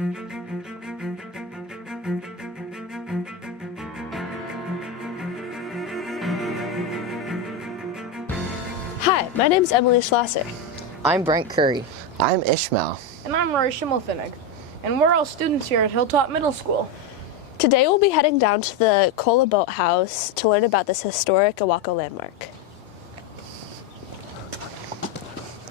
Hi, my name's Emily Schlosser. I'm Brent Curry. I'm Ishmael. And I'm Rory Schimmelfinnig. And we're all students here at Hilltop Middle School. Today we'll be heading down to the KOLA boathouse to learn about this historic Owako landmark.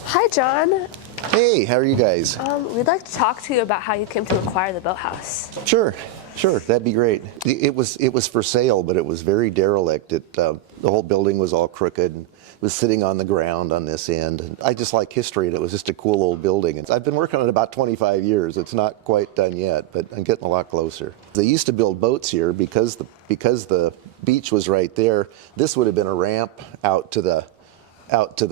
Hi, John. Hey, how are you guys? We'd like to talk to you about how you came to acquire the boathouse. Sure, that'd be great. It was for sale, but it was very derelict. The whole building was all crooked and was sitting on the ground on this end. And I just like history, and it was just a cool old building. And I've been working on it about 25 years. It's not quite done yet, but I'm getting a lot closer. They used to build boats here because the beach was right there. This would have been a ramp out to the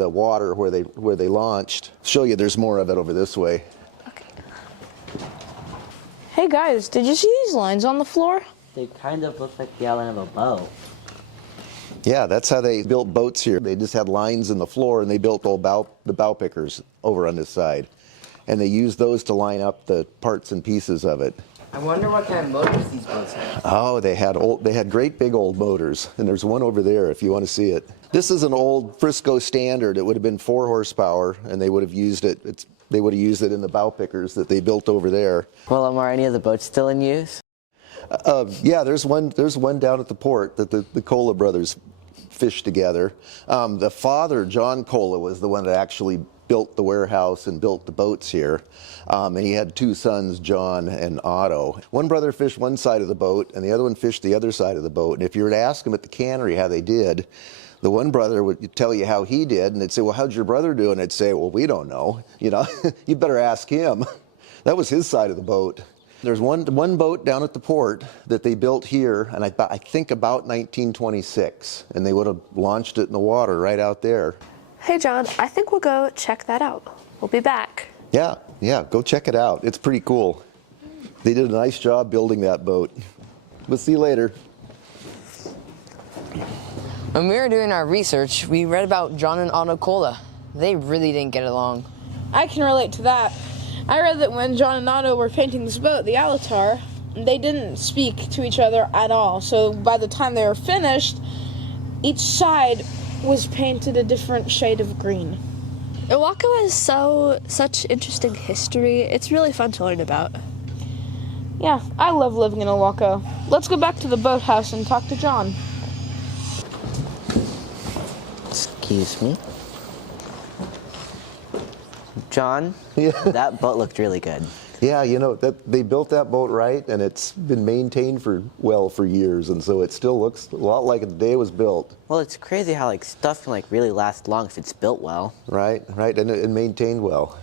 water where they launched. Show you, there's more of it over this way. Okay. Hey guys, did you see these lines on the floor? They kind of look like the outline of a bow. Yeah, that's how they built boats here. They just had lines in the floor, and they built the bow pickers over on this side. And they used those to line up the parts and pieces of it. I wonder what kind of motors these boats have. Oh, they had great big old motors, and there's one over there if you want to see it. This is an old Frisco Standard. It would have been 4 horsepower, and they would have used it. They would have used it in the bow pickers that they built over there. Well, are any of the boats still in use? Yeah, there's one down at the port that the KOLA brothers fished together. The father, John KOLA, was the one that actually built the warehouse and built the boats here. And he had 2 sons, John and Otto. One brother fished one side of the boat, and the other one fished the other side of the boat. And if you were to ask them at the cannery how they did, the one brother would tell you how he did, and they'd say, well, how'd your brother do? And they'd say, well, we don't know. You know, you better ask him. That was his side of the boat. There's one boat down at the port that they built here, and I think about 1926, and they would have launched it in the water right out there. Hey, John, I think we'll go check that out. We'll be back. Yeah, go check it out. It's pretty cool. They did a nice job building that boat. We'll see you later. When we were doing our research, we read about John and Otto KOLA. They really didn't get along. I can relate to that. I read that when John and Otto were painting this boat, the Alatar, they didn't speak to each other at all. So by the time they were finished, each side was painted a different shade of green. Owako has such interesting history. It's really fun to learn about. Yeah, I love living in Owako. Let's go back to the boathouse and talk to John. Excuse me. John, Yeah. that boat looked really good. Yeah, you know, they built that boat right, and it's been maintained for years, and so it still looks a lot like the day it was built. Well, it's crazy how stuff can really last long if it's built well. Right, and maintained well.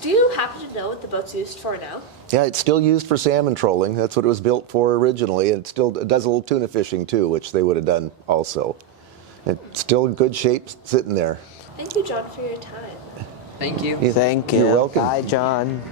Do you happen to know what the boat's used for now? Yeah, it's still used for salmon trolling. That's what it was built for originally, and it does a little tuna fishing too, which they would have done also. It's still in good shape sitting there. Thank you, John, for your time. Thank you. Thank you. You're welcome. Bye, John.